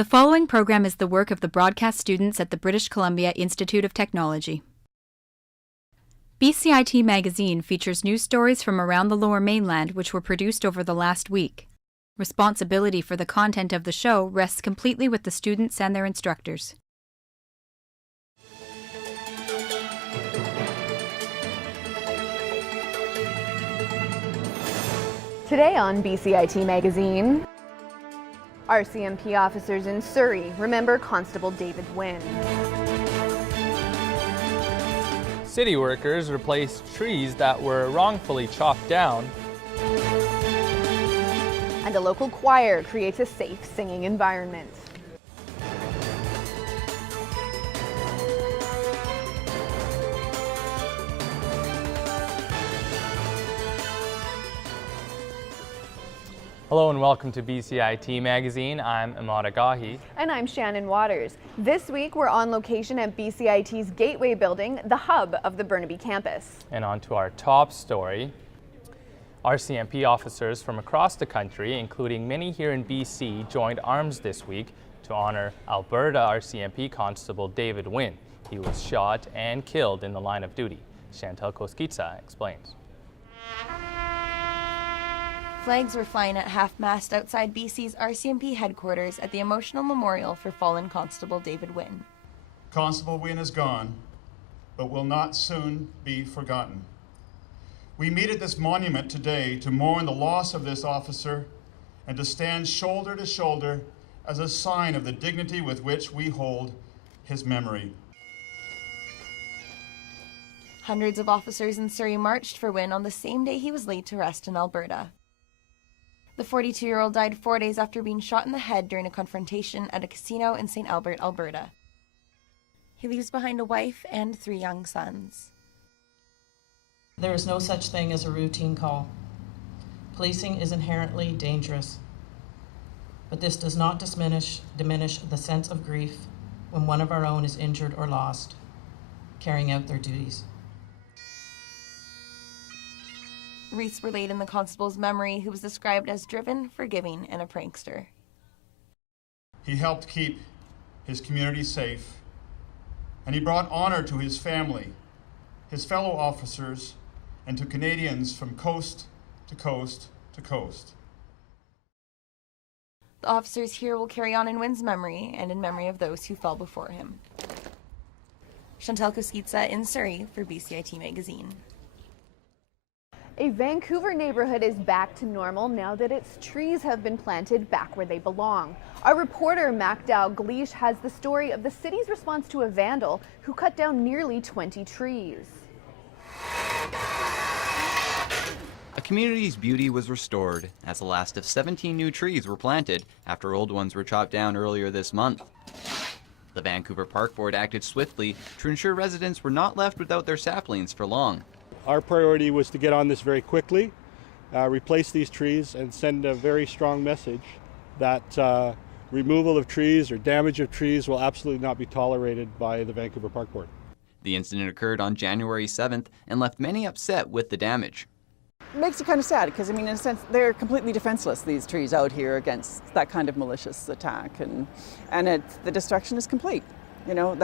The following program is the work of the broadcast students at the British Columbia Institute of Technology. BCIT magazine features news stories from around the Lower Mainland which were produced over the last week. Responsibility for the content of the show rests completely with the students and their instructors. Today on BCIT magazine, RCMP officers in Surrey remember Constable David Wynn. City workers replaced trees that were wrongfully chopped down. And a local choir creates a safe singing environment. Hello and welcome to BCIT Magazine. I'm Ahmad Agahi. And I'm Shannon Waters. This week we're on location at BCIT's Gateway building, the hub of the Burnaby campus. And on to our top story. RCMP officers from across the country, including many here in BC, joined arms this week to honor Alberta RCMP Constable David Wynn. He was shot and killed in the line of duty. Chantal Koskitsa explains. Flags were flying at half-mast outside BC's RCMP headquarters at the emotional memorial for fallen Constable David Wynn. Constable Wynn is gone, but will not soon be forgotten. We meet at this monument today to mourn the loss of this officer and to stand shoulder to shoulder as a sign of the dignity with which we hold his memory. Hundreds of officers in Surrey marched for Wynn on the same day he was laid to rest in Alberta. The 42-year-old died 4 days after being shot in the head during a confrontation at a casino in St. Albert, Alberta. He leaves behind a wife and 3 young sons. There is no such thing as a routine call. Policing is inherently dangerous, but this does not diminish the sense of grief when one of our own is injured or lost, carrying out their duties. Wreaths were laid in the constable's memory, who was described as driven, forgiving, and a prankster. He helped keep his community safe, and he brought honor to his family, his fellow officers, and to Canadians from coast to coast to coast. The officers here will carry on in Wynn's memory and in memory of those who fell before him. Chantal Koskitsa in Surrey for BCIT Magazine. A Vancouver neighborhood is back to normal now that its trees have been planted back where they belong. Our reporter Macdow Gleish has the story of the city's response to a vandal who cut down nearly 20 trees. A community's beauty was restored as the last of 17 new trees were planted after old ones were chopped down earlier this month. The Vancouver Park Board acted swiftly to ensure residents were not left without their saplings for long. Our priority was to get on this very quickly, replace these trees, and send a very strong message that removal of trees or damage of trees will absolutely not be tolerated by the Vancouver Park Board. The incident occurred on January 7th and left many upset with the damage. It makes you kind of sad because, I mean, in a sense, they're completely defenseless, these trees out here, against that kind of malicious attack. And the destruction is complete. You know,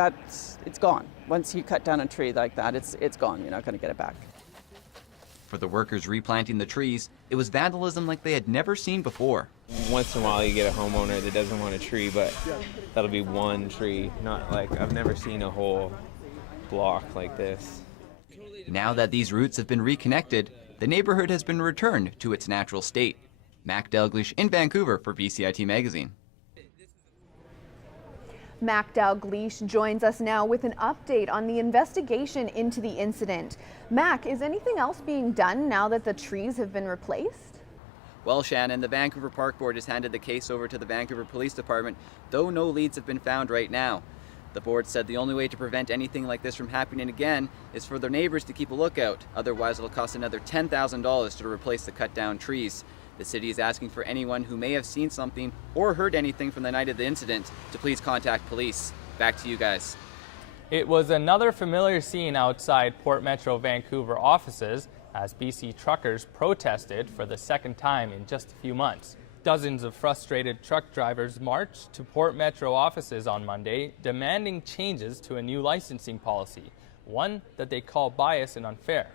it's gone. Once you cut down a tree like that, it's gone. You're not going to get it back. For the workers replanting the trees, it was vandalism like they had never seen before. Once in a while you get a homeowner that doesn't want a tree, but that'll be one tree, not like I've never seen a whole block like this. Now that these roots have been reconnected, the neighborhood has been returned to its natural state. Mac Dalglish in Vancouver for BCIT Magazine. Macdow Gleish joins us now with an update on the investigation into the incident. Mac, is anything else being done now that the trees have been replaced? Well, Shannon, the Vancouver Park Board has handed the case over to the Vancouver Police Department, though no leads have been found right now. The board said the only way to prevent anything like this from happening again is for their neighbors to keep a lookout. Otherwise, it'll cost another $10,000 to replace the cut down trees. The city is asking for anyone who may have seen something or heard anything from the night of the incident to please contact police. Back to you guys. It was another familiar scene outside Port Metro Vancouver offices as BC truckers protested for the second time in just a few months. Dozens of frustrated truck drivers marched to Port Metro offices on Monday, demanding changes to a new licensing policy, one that they call biased and unfair.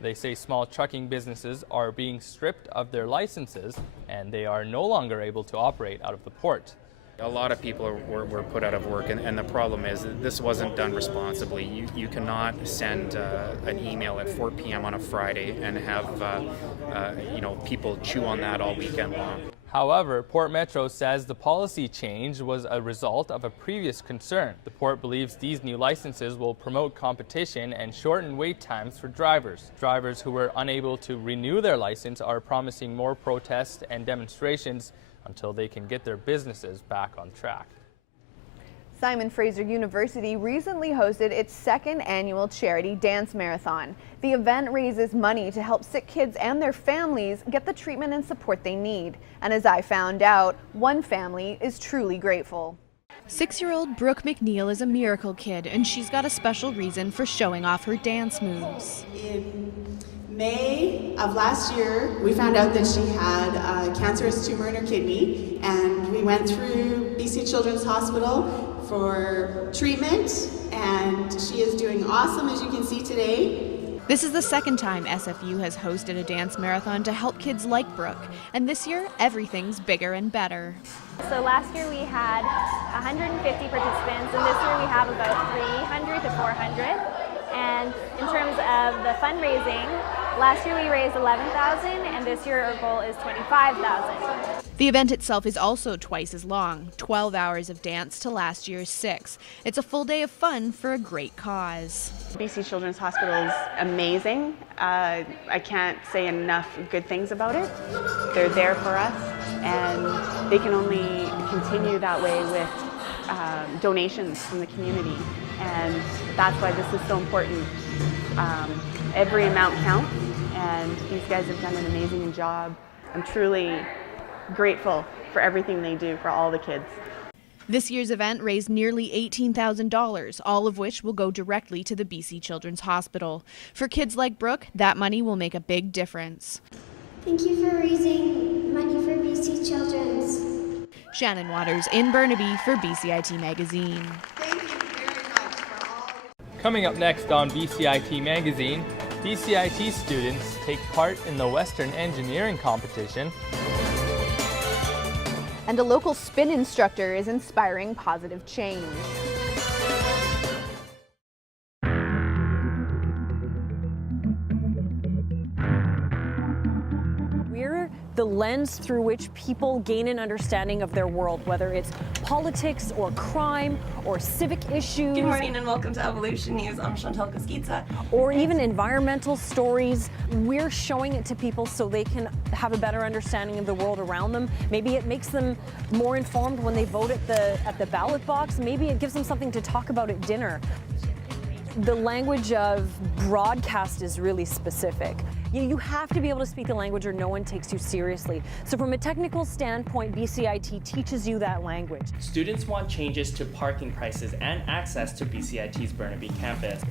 They say small trucking businesses are being stripped of their licenses and they are no longer able to operate out of the port. A lot of people were put out of work, and the problem is that this wasn't done responsibly. You cannot send an email at 4 p.m. on a Friday and have people chew on that all weekend long. However, Port Metro says the policy change was a result of a previous concern. The port believes these new licenses will promote competition and shorten wait times for drivers. Drivers who were unable to renew their license are promising more protests and demonstrations until they can get their businesses back on track. Simon Fraser University recently hosted its second annual charity dance marathon. The event raises money to help sick kids and their families get the treatment and support they need. And as I found out, one family is truly grateful. 6-year-old Brooke McNeil is a miracle kid, and she's got a special reason for showing off her dance moves. In May of last year, we found out that she had a cancerous tumor in her kidney, and we went through BC Children's Hospital for treatment, and she is doing awesome, as you can see today. This is the second time SFU has hosted a dance marathon to help kids like Brooke, and this year everything's bigger and better. So last year we had 150 participants, and this year we have about 300 to 400. And in terms of the fundraising, last year we raised $11,000, and this year our goal is $25,000. The event itself is also twice as long, 12 hours of dance to last year's 6. It's a full day of fun for a great cause. BC Children's Hospital is amazing. I can't say enough good things about it. They're there for us, and they can only continue that way with donations from the community, and that's why this is so important. Every amount counts, and these guys have done an amazing job. I'm truly grateful for everything they do for all the kids. This year's event raised nearly $18,000, all of which will go directly to the BC Children's Hospital. For kids like Brooke, that money will make a big difference. Thank you for raising money for BC Children's. Shannon Waters in Burnaby for BCIT Magazine. Thank you very much for all. Coming up next on BCIT Magazine, BCIT students take part in the Western Engineering Competition. And a local spin instructor is inspiring positive change. We're the lens through which people gain an understanding of their world, whether it's politics or crime or civic issues. Good morning and welcome to Evolution News. I'm Chantal Koskitsa. Or even environmental stories. We're showing it to people so they can have a better understanding of the world around them. Maybe it makes them more informed when they vote at the ballot box. Maybe it gives them something to talk about at dinner. The language of broadcast is really specific. You have to be able to speak the language or no one takes you seriously. So from a technical standpoint, BCIT teaches you that language. Students want changes to parking prices and access to BCIT's Burnaby campus.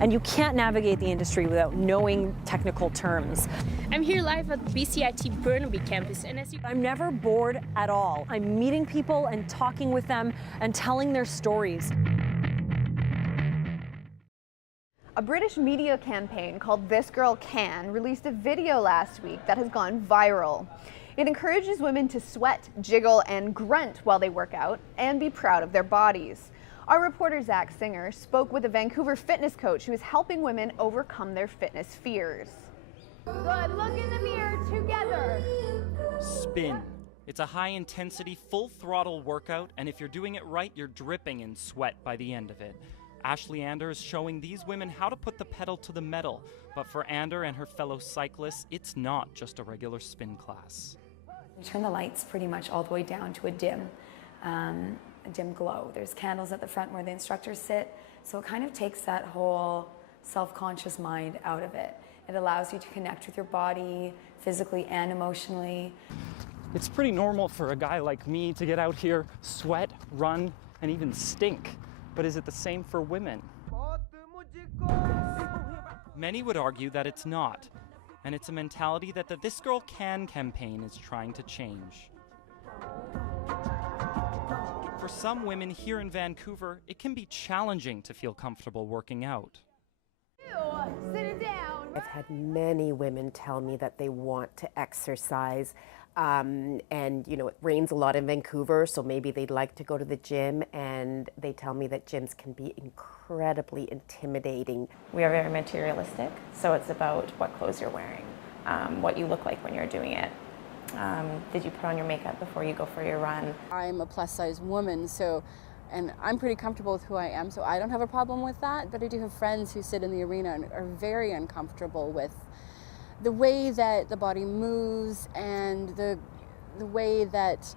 And you can't navigate the industry without knowing technical terms. I'm here live at BCIT Burnaby campus, and I'm never bored at all. I'm meeting people and talking with them and telling their stories. A British media campaign called This Girl Can released a video last week that has gone viral. It encourages women to sweat, jiggle, and grunt while they work out and be proud of their bodies. Our reporter Zach Singer spoke with a Vancouver fitness coach who is helping women overcome their fitness fears. Good, look in the mirror together. Spin. It's a high-intensity, full-throttle workout, and if you're doing it right, you're dripping in sweat by the end of it. Ashley Ander is showing these women how to put the pedal to the metal, but for Ander and her fellow cyclists, it's not just a regular spin class. We turn the lights pretty much all the way down to a dim glow. There's candles at the front where the instructors sit, so it kind of takes that whole self-conscious mind out of it. It allows you to connect with your body, physically and emotionally. It's pretty normal for a guy like me to get out here, sweat, run, and even stink. But is it the same for women? Many would argue that it's not, and it's a mentality that the This Girl Can campaign is trying to change. For some women here in Vancouver, it can be challenging to feel comfortable working out. Sit it down. I've had many women tell me that they want to exercise. And you know, it rains a lot in Vancouver, so maybe they'd like to go to the gym, and they tell me that gyms can be incredibly intimidating. We are very materialistic, so it's about what clothes you're wearing, what you look like when you're doing it. Did you put on your makeup before you go for your run? I'm a plus size woman, and I'm pretty comfortable with who I am, so I don't have a problem with that, but I do have friends who sit in the arena and are very uncomfortable with the way that the body moves and the way that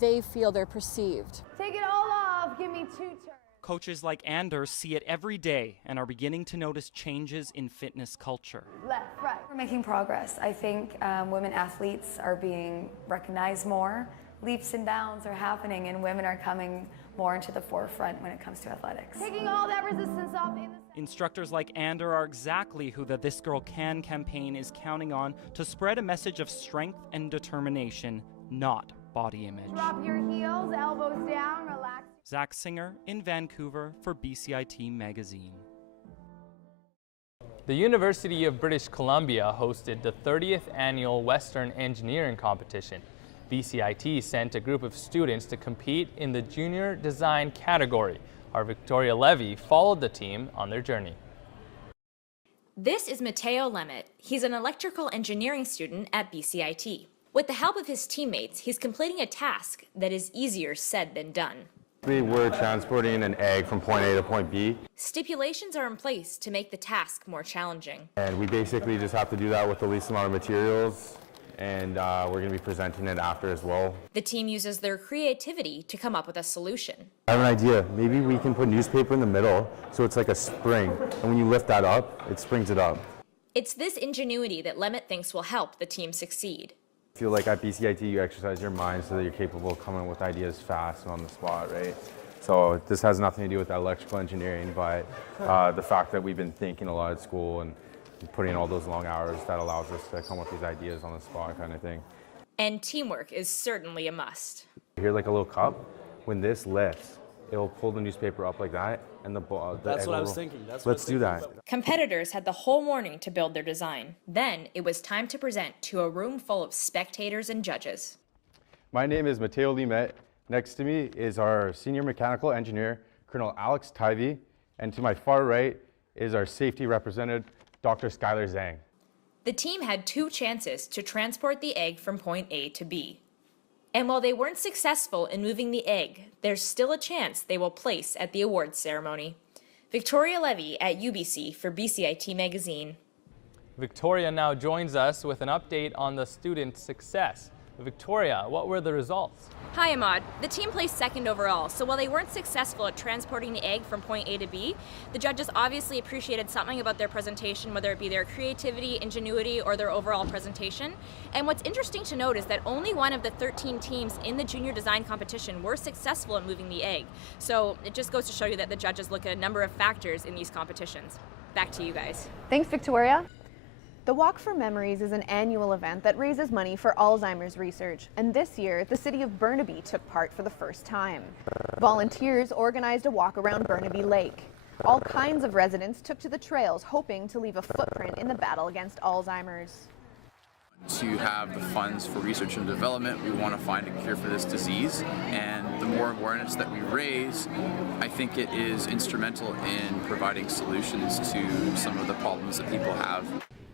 they feel they're perceived. Take it all off. Give me 2 turns. Coaches like Anders see it every day and are beginning to notice changes in fitness culture. Left, right. We're making progress. I think women athletes are being recognized more. Leaps and bounds are happening, and women are coming more into the forefront when it comes to athletics. Taking all that resistance off in the Instructors like Ander are exactly who the This Girl Can campaign is counting on to spread a message of strength and determination, not body image. Drop your heels, elbows down, relax. Zach Singer in Vancouver for BCIT Magazine. The University of British Columbia hosted the 30th annual Western Engineering Competition. BCIT sent a group of students to compete in the junior design category. Our Victoria Levy followed the team on their journey. This is Matteo Lemet. He's an electrical engineering student at BCIT. With the help of his teammates, he's completing a task that is easier said than done. We're transporting an egg from point A to point B. Stipulations are in place to make the task more challenging. And we basically just have to do that with the least amount of materials. And we're going to be presenting it after as well. The team uses their creativity to come up with a solution. I have an idea. Maybe we can put newspaper in the middle so it's like a spring. And when you lift that up, it springs it up. It's this ingenuity that Lemet thinks will help the team succeed. I feel like at BCIT you exercise your mind so that you're capable of coming up with ideas fast and on the spot, right? So this has nothing to do with electrical engineering, but the fact that we've been thinking a lot at school and putting in all those long hours, that allows us to come up with these ideas on the spot kind of thing. And teamwork is certainly a must. Here, like a little cup, when this lifts, it will pull the newspaper up like that, and the That's egg what I will was roll. thinking. Let's do that. Competitors had the whole morning to build their design. Then it was time to present to a room full of spectators and judges. My name is Matteo Limet. Next to me is our senior mechanical engineer, Colonel Alex Tivey, and to my far right is our safety representative, Dr. Skylar Zhang. The team had 2 chances to transport the egg from point A to B. And while they weren't successful in moving the egg, there's still a chance they will place at the awards ceremony. Victoria Levy at UBC for BCIT Magazine. Victoria now joins us with an update on the students' success. Victoria, what were the results? Hi, Ahmad. The team placed second overall, so while they weren't successful at transporting the egg from point A to B, the judges obviously appreciated something about their presentation, whether it be their creativity, ingenuity, or their overall presentation. And what's interesting to note is that only one of the 13 teams in the junior design competition were successful at moving the egg. So it just goes to show you that the judges look at a number of factors in these competitions. Back to you guys. Thanks, Victoria. The Walk for Memories is an annual event that raises money for Alzheimer's research, and this year, the city of Burnaby took part for the first time. Volunteers organized a walk around Burnaby Lake. All kinds of residents took to the trails, hoping to leave a footprint in the battle against Alzheimer's. To have the funds for research and development, we want to find a cure for this disease, and the more awareness that we raise, I think it is instrumental in providing solutions to some of the problems that people have.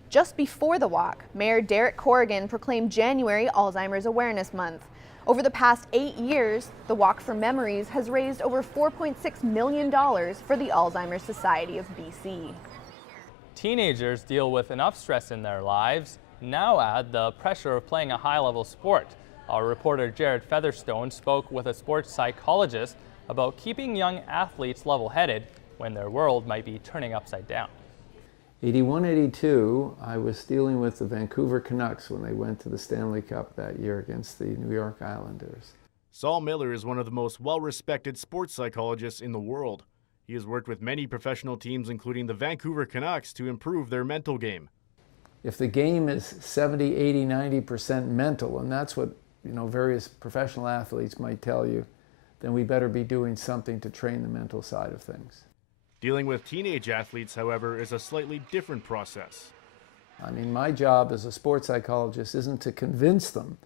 Just before the walk, Mayor Derek Corrigan proclaimed January Alzheimer's Awareness Month. Over the past 8 years, the Walk for Memories has raised over $4.6 million for the Alzheimer's Society of BC. Teenagers deal with enough stress in their lives. Now add the pressure of playing a high-level sport. Our reporter Jared Featherstone spoke with a sports psychologist about keeping young athletes level-headed when their world might be turning upside down. 81-82, I was dealing with the Vancouver Canucks when they went to the Stanley Cup that year against the New York Islanders. Saul Miller is one of the most well-respected sports psychologists in the world. He has worked with many professional teams, including the Vancouver Canucks, to improve their mental game. If the game is 70, 80, 90% mental, and that's what various professional athletes might tell you, then we better be doing something to train the mental side of things. Dealing with teenage athletes, however, is a slightly different process. I mean, my job as a sports psychologist isn't to convince them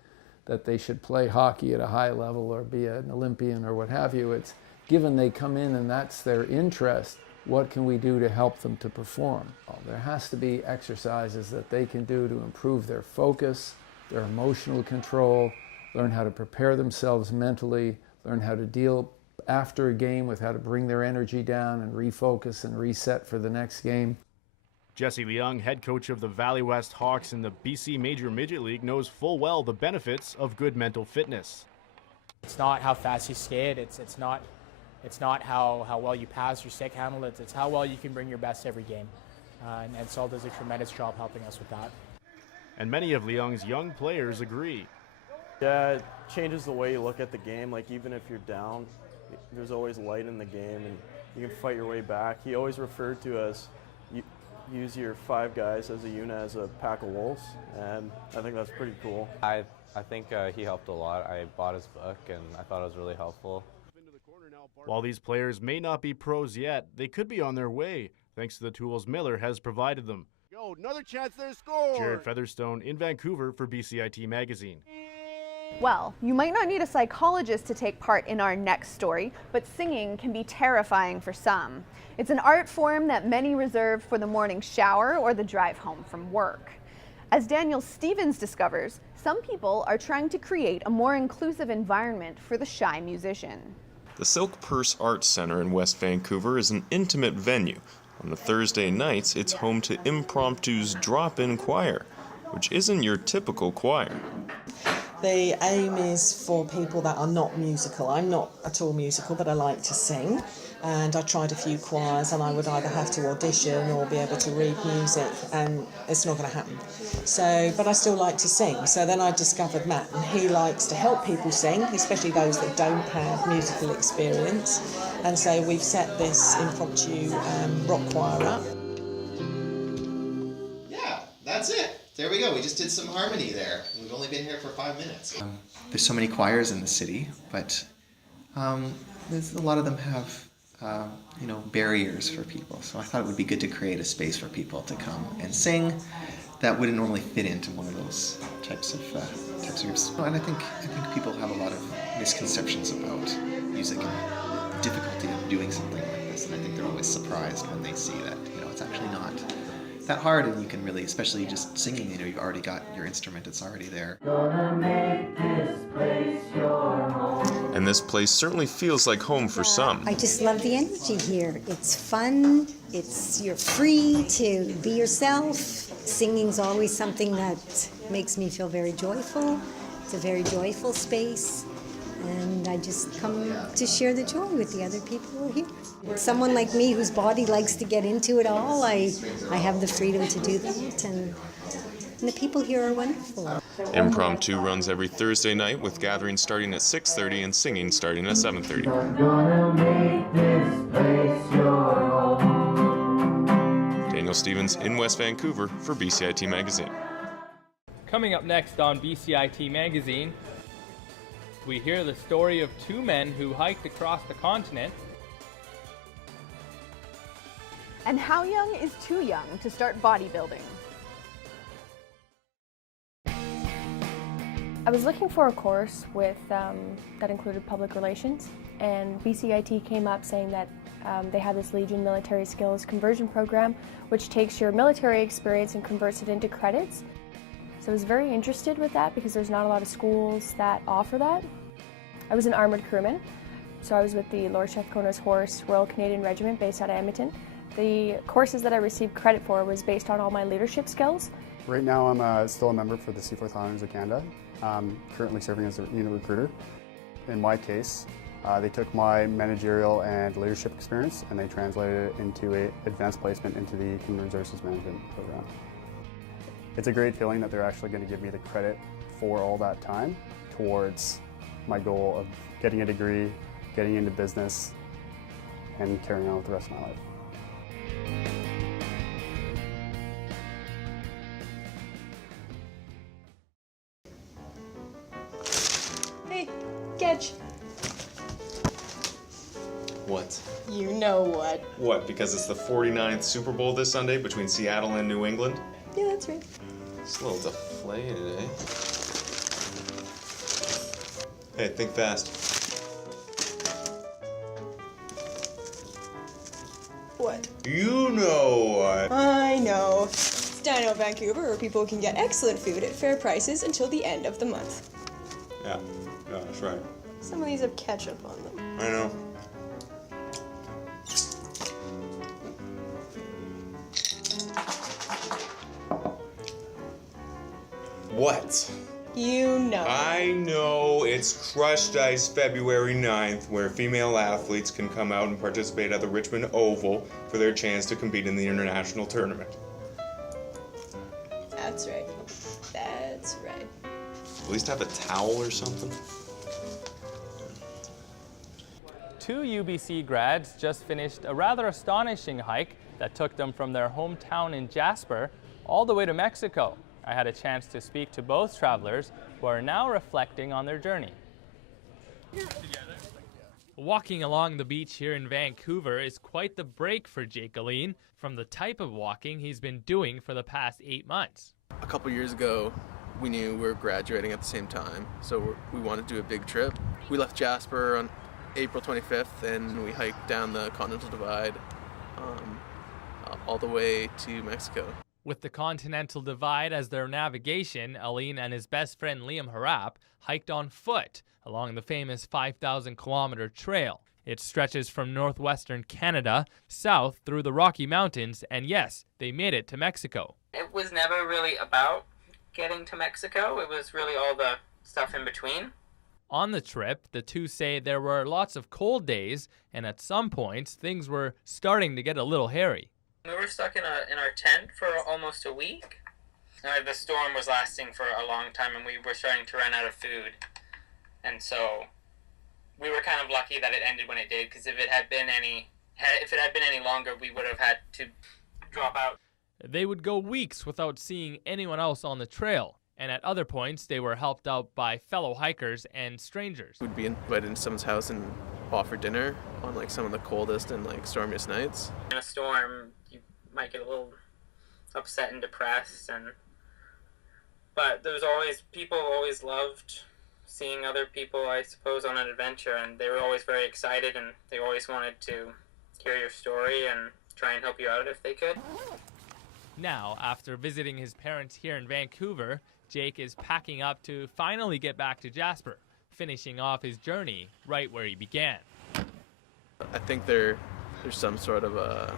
that they should play hockey at a high level or be an Olympian or what have you. It's given they come in and that's their interest, what can we do to help them to perform? Well, there has to be exercises that they can do to improve their focus, their emotional control, learn how to prepare themselves mentally, learn how to deal after a game with how to bring their energy down and refocus and reset for the next game. Jesse Leung, head coach of the Valley West Hawks in the BC Major Midget League, knows full well the benefits of good mental fitness. It's not how fast you skate, it's not how well you pass your stick handle, it's how well you can bring your best every game. And Saul does a tremendous job helping us with that. And many of Leung's young players agree. Yeah, it changes the way you look at the game. Like, even if you're down, there's always light in the game and you can fight your way back. He always referred to us, use your 5 guys as a unit, as a pack of wolves, and I think that's pretty cool. I think he helped a lot. I bought his book and I thought it was really helpful. While these players may not be pros yet, they could be on their way, thanks to the tools Miller has provided them. Go, another chance there to score! Jared Featherstone in Vancouver for BCIT Magazine. Well, you might not need a psychologist to take part in our next story, but singing can be terrifying for some. It's an art form that many reserve for the morning shower or the drive home from work. As Daniel Stevens discovers, some people are trying to create a more inclusive environment for the shy musician. The Silk Purse Arts Centre in West Vancouver is an intimate venue. On the Thursday nights, it's home to Impromptu's Drop-In Choir, which isn't your typical choir. The aim is for people that are not musical. I'm not at all musical, but I like to sing. And I tried a few choirs and I would either have to audition or be able to read music, and it's not going to happen. So, but I still like to sing. So then I discovered Matt, and he likes to help people sing, especially those that don't have musical experience. And so we've set this impromptu rock choir up. Yeah, that's it. There we go. We just did some harmony there. We've only been here for 5 minutes. There's so many choirs in the city, but a lot of them have barriers for people. So I thought it would be good to create a space for people to come and sing that wouldn't normally fit into one of those types of groups. And I think people have a lot of misconceptions about music and the difficulty of doing something like this. And I think they're always surprised when they see that it's actually not that hard, and you can really, especially just singing, you've already got your instrument, it's already there. Gonna make this place your home. And this place certainly feels like home for some. I just love the energy here. It's fun, you're free to be yourself. Singing's always something that makes me feel very joyful. It's a very joyful space, and I just come to share the joy with the other people who are here. Someone like me whose body likes to get into it all, I have the freedom to do that, and the people here are wonderful. Impromptu runs every Thursday night with gatherings starting at 6:30 and singing starting at 7:30. Daniel Stevens in West Vancouver for BCIT Magazine. Coming up next on BCIT Magazine, we hear the story of 2 men who hiked across the continent. And how young is too young to start bodybuilding? I was looking for a course with that included public relations, and BCIT came up saying that they had this Legion Military Skills Conversion Program, which takes your military experience and converts it into credits. So I was very interested with that because there's not a lot of schools that offer that. I was an armoured crewman, so I was with the Lord Strathcona's Horse Royal Canadian Regiment based out of Edmonton. The courses that I received credit for was based on all my leadership skills. Right now I'm still a member for the Seaforth Highlanders of Canada. I'm currently serving as a unit recruiter. In my case, they took my managerial and leadership experience and they translated it into an advanced placement into the Human Resources Management program. It's a great feeling that they're actually going to give me the credit for all that time towards my goal of getting a degree, getting into business, and carrying on with the rest of my life. What? You know what? What, because it's the 49th Super Bowl this Sunday between Seattle and New England? Yeah, that's right. It's a little deflated, eh? Hey, think fast. What? You know what? I know. It's Dino Vancouver, where people can get excellent food at fair prices until the end of the month. Yeah, that's right. Some of these have ketchup on them. I know. What? You know. I know it's Crushed Ice February 9th, where female athletes can come out and participate at the Richmond Oval for their chance to compete in the international tournament. That's right. That's right. At least have a towel or something. Two UBC grads just finished a rather astonishing hike that took them from their hometown in Jasper all the way to Mexico. I had a chance to speak to both travelers who are now reflecting on their journey. Walking along the beach here in Vancouver is quite the break for Jake Aline from the type of walking he's been doing for the past 8 months. A couple years ago, we knew we were graduating at the same time, so we wanted to do a big trip. We left Jasper on April 25th and we hiked down the Continental Divide all the way to Mexico. With the Continental Divide as their navigation, Aline and his best friend Liam Harap hiked on foot along the famous 5,000-kilometer trail. It stretches from northwestern Canada south through the Rocky Mountains, and yes, they made it to Mexico. It was never really about getting to Mexico. It was really all the stuff in between. On the trip, the two say there were lots of cold days, and at some points, things were starting to get a little hairy. We were stuck in our tent for almost a week. The storm was lasting for a long time, and we were starting to run out of food. And so we were kind of lucky that it ended when it did, because if it had been any longer, we would have had to drop out. They would go weeks without seeing anyone else on the trail, and at other points, they were helped out by fellow hikers and strangers. We'd be invited into someone's house and offer dinner on like some of the coldest and like stormiest nights. In a storm, you might get a little upset and depressed, but people always loved seeing other people, I suppose, on an adventure, and they were always very excited, and they always wanted to hear your story and try and help you out if they could. Now, after visiting his parents here in Vancouver, Jake is packing up to finally get back to Jasper, finishing off his journey right where he began. I think there's some sort of a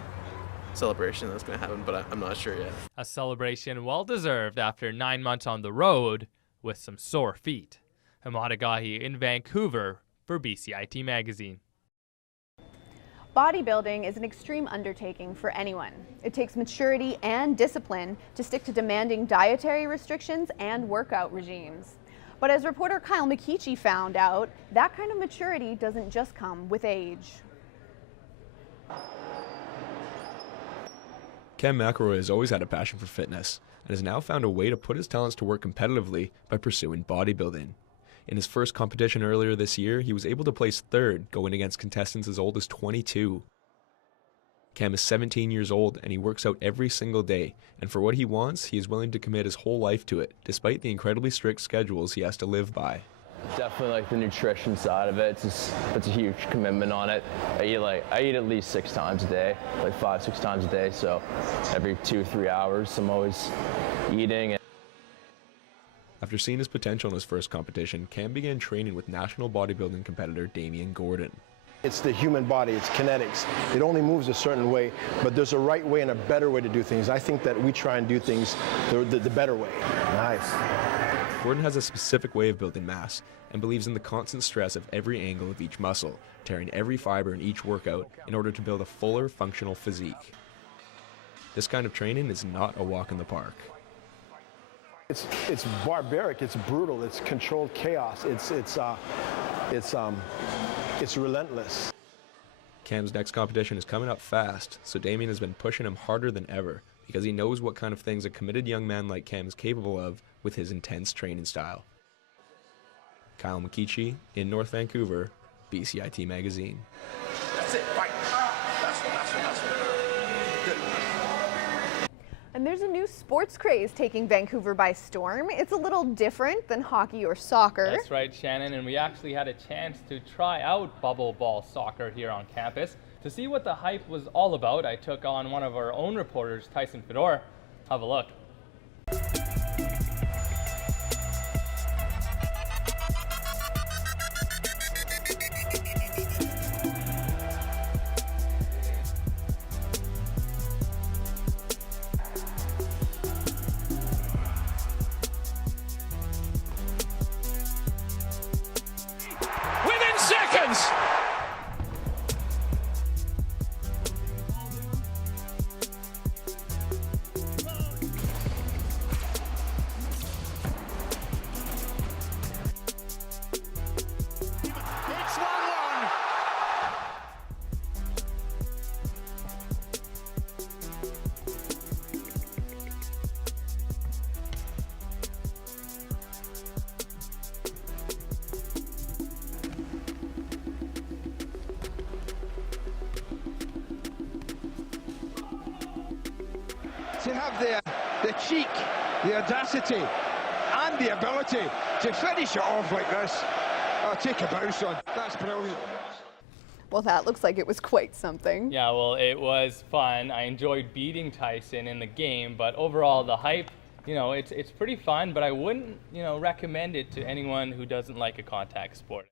celebration that's going to happen, but I'm not sure yet. A celebration well-deserved after 9 months on the road with some sore feet. Hamada Gahi in Vancouver for BCIT Magazine. Bodybuilding is an extreme undertaking for anyone. It takes maturity and discipline to stick to demanding dietary restrictions and workout regimes. But as reporter Kyle McKeechee found out, that kind of maturity doesn't just come with age. Cam McElroy has always had a passion for fitness and has now found a way to put his talents to work competitively by pursuing bodybuilding. In his first competition earlier this year, he was able to place third, going against contestants as old as 22. Cam is 17 years old and he works out every single day, and for what he wants, he is willing to commit his whole life to it, despite the incredibly strict schedules he has to live by. Definitely like the nutrition side of it. It's a huge commitment on it. I eat at least 6 times a day, like 5-6 times a day. So every 2-3 hours, I'm always eating. After seeing his potential in his first competition, Cam began training with national bodybuilding competitor Damian Gordon. It's the human body, it's kinetics. It only moves a certain way, but there's a right way and a better way to do things. I think that we try and do things the better way. Nice. Gordon has a specific way of building mass and believes in the constant stress of every angle of each muscle, tearing every fiber in each workout in order to build a fuller, functional physique. This kind of training is not a walk in the park. It's barbaric, it's brutal, it's controlled chaos, it's relentless. Cam's next competition is coming up fast, so Damian has been pushing him harder than ever because he knows what kind of things a committed young man like Cam is capable of with his intense training style. Kyle McKeechee in North Vancouver, BCIT Magazine. That's it. Right. That's it. Good. And there's a new sports craze taking Vancouver by storm. It's a little different than hockey or soccer. That's right, Shannon, and we actually had a chance to try out bubble ball soccer here on campus. To see what the hype was all about, I took on one of our own reporters, Tyson Fedor. Have a look. Within seconds. It's 1-1. To have the cheek, the audacity, and the ability to finish it off like this, I'll take a bow, son. That's brilliant. Well, that looks like it was quite something. Yeah, well, it was fun. I enjoyed beating Tyson in the game, but overall, the hype, it's pretty fun, but I wouldn't, recommend it to anyone who doesn't like a contact sport.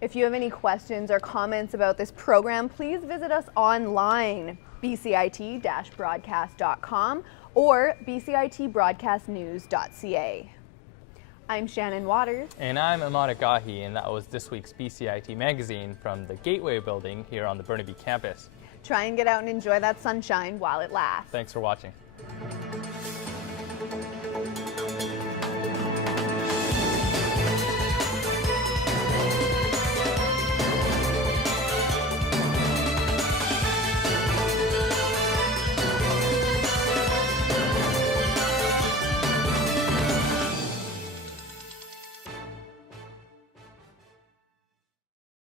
If you have any questions or comments about this program, please visit us online, bcit-broadcast.com or bcitbroadcastnews.ca. I'm Shannon Waters. And I'm Ahmad Agahi, and that was this week's BCIT magazine from the Gateway building here on the Burnaby campus. Try and get out and enjoy that sunshine while it lasts. Thanks for watching.